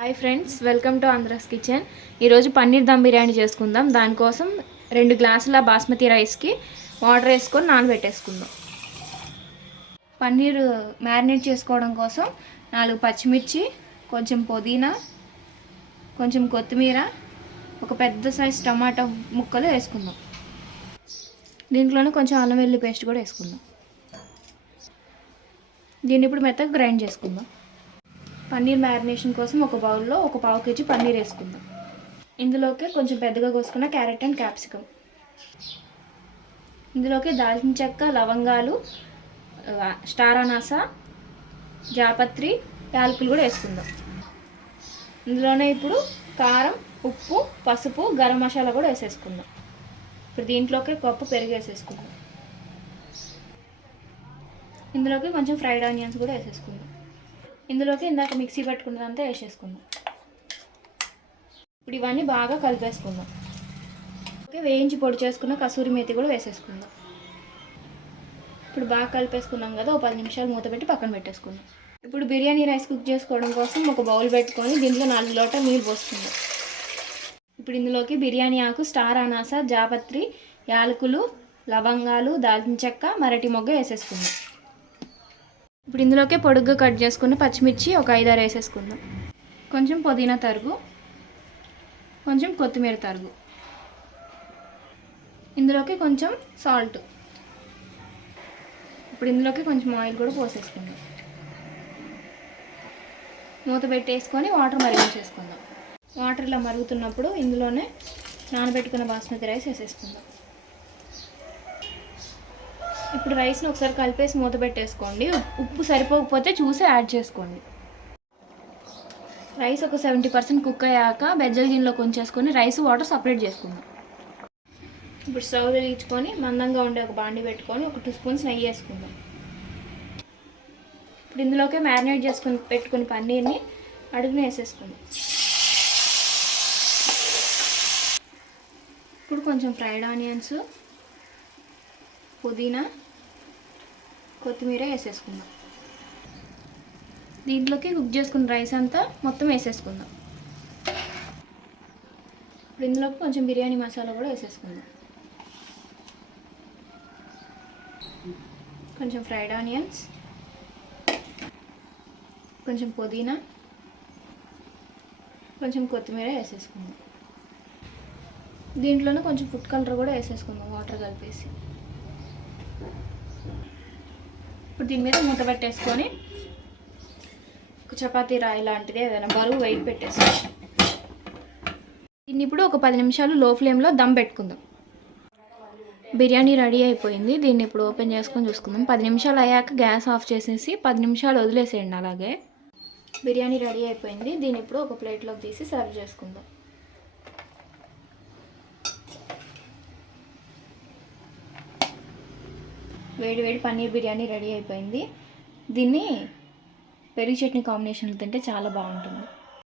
Hi friends, welcome to Andhra's kitchen. ఈరోజు పన్నీర్ దమ్ బిర్యానీ చేసుకుందాం. దానికోసం 2 గ్లాసుల బాస్మతి రైస్కి వాటర్ వేసుకొని నానబెట్టేసుకుందాం. పన్నీర్ మ్యారినేట్ చేసుకోవడం కోసం 4 పచ్చిమిర్చి, కొంచెం పుదీనా, కొంచెం కొత్తిమీర, ఒక పెద్ద సైజ్ టమాటా ముక్కలు వేసుకుందాం. దీంట్లోనే కొంచెం అల్లం వెల్లుల్లి పేస్ట్ కూడా వేసుకుందాం. దీన్ని ఇప్పుడు మెత్తగా గ్రైండ్ చేసుకుందాం. పన్నీర్ మ్యారినేషన్ కోసం ఒక బౌల్లో 1/4 కేజీ పన్నీర్ వేసుకుందాం. ఇందులోకి కొంచెం పెద్దగా కోసుకున్న క్యారెట్ అండ్ క్యాప్సికమ్, ఇందులోకి దాల్చిన చెక్క, లవంగాలు, స్టార్ అనాస, జాపత్రి, యాలకులు కూడా వేసుకుందాం. ఇందులోనే ఇప్పుడు కారం, ఉప్పు, పసుపు, గరం మసాలా కూడా వేసేసుకుందాం. ఇప్పుడు దీంట్లోకి కప్పు పెరుగు వేసేసుకుందాం. ఇందులోకి కొంచెం ఫ్రైడ్ ఆనియన్స్ కూడా వేసేసుకుందాం. ఇందులోకి ఇందాక మిక్సీ పట్టుకున్నదంతా వేసేసుకుందాం. ఇప్పుడు ఇవన్నీ బాగా కలిపేసుకుందాం. ఓకే, వేయించి పొడి చేసుకున్న కసూరి మేతి కూడా వేసేసుకుందాం. ఇప్పుడు బాగా కలిపేసుకున్నాం కదా, 10 నిమిషాలు మూత పెట్టి పక్కన పెట్టేసుకుందాం. ఇప్పుడు బిర్యానీ రైస్ కుక్ చేసుకోవడం కోసం ఒక బౌల్ పెట్టుకొని దీంట్లో 4 లోటా నీళ్ళు పోసుకుందాం. ఇప్పుడు ఇందులోకి బిర్యానీ ఆకు, స్టార్ అనాస, జాపత్రి, యాలకులు, లవంగాలు, దాల్చిన చెక్క, మరటి మొగ్గ వేసేసుకుందాం. ఇప్పుడు ఇందులోకి పొడుగ్గా కట్ చేసుకున్న పచ్చిమిర్చి ఒక 5-6 వేసేసుకుందాం. కొంచెం పుదీనా తరుగు, కొంచెం కొత్తిమీర తరుగు, ఇందులోకి కొంచెం సాల్ట్. ఇప్పుడు ఇందులోకి కొంచెం ఆయిల్ కూడా పోసేసుకుందాం. మూత పెట్టేసుకొని వాటర్ మరిగించేసుకుందాం. వాటర్ ఇలా మరుగుతున్నప్పుడు ఇందులోనే నానబెట్టుకున్న బాస్మతి రైస్ వేసేసుకుందాం. ఇప్పుడు రైస్ని ఒకసారి కలిపేసి మూత పెట్టేసుకోండి. ఉప్పు సరిపోకపోతే చూసి యాడ్ చేసుకోండి. రైస్ ఒక 70% కుక్ అయ్యాక బెజ్జల గిన్నెలోకి ఉంచేసుకొని రైస్ వాటర్ సపరేట్ చేసుకుందాం. ఇప్పుడు స్టవ్ వెలిగించుకొని మందంగా ఉండే ఒక బాండి పెట్టుకొని ఒక 2 స్పూన్స్ నెయ్యి వేసుకుందాం. ఇప్పుడు ఇందులోకి మ్యారినేట్ చేసుకుని పెట్టుకుని పన్నీర్ని అడుగున వేసేసుకుందాం. ఇప్పుడు కొంచెం ఫ్రైడ్ ఆనియన్స్, పుదీనా, కొత్తిమీర వేసేసుకుందాం. దీంట్లోకి కుక్ చేసుకున్న రైస్ అంతా మొత్తం వేసేసుకుందాం. ఇప్పుడు ఇందులోకి కొంచెం బిర్యానీ మసాలా కూడా వేసేసుకుందాం. కొంచెం ఫ్రైడ్ ఆనియన్స్, కొంచెం పుదీనా, కొంచెం కొత్తిమీర వేసేసుకుందాం. దీంట్లోనే కొంచెం ఫుడ్ కలర్ కూడా వేసేసుకుందాం వాటర్ కలిపేసి. ఇప్పుడు దీని మీద మూత పెట్టేసుకొని ఒక చపాతీ రాయి లాంటిది ఏదైనా బరువు వెయిట్ పెట్టేసుకుందాం. దీన్ని ఇప్పుడు ఒక 10 నిమిషాలు లో ఫ్లేమ్లో దమ్ పెట్టుకుందాం. బిర్యానీ రెడీ అయిపోయింది. దీన్ని ఇప్పుడు ఓపెన్ చేసుకొని చూసుకుందాం. 10 నిమిషాలు అయ్యాక గ్యాస్ ఆఫ్ చేసేసి 10 నిమిషాలు వదిలేసేయండి. అలాగే బిర్యానీ రెడీ అయిపోయింది. దీన్ని ఇప్పుడు ఒక ప్లేట్లోకి తీసి సర్వ్ చేసుకుందాం. వేడి వేడి పన్నీర్ బిర్యానీ రెడీ అయిపోయింది. దీన్ని పెరుగు చట్నీ కాంబినేషన్లో తింటే చాలా బాగుంటుంది.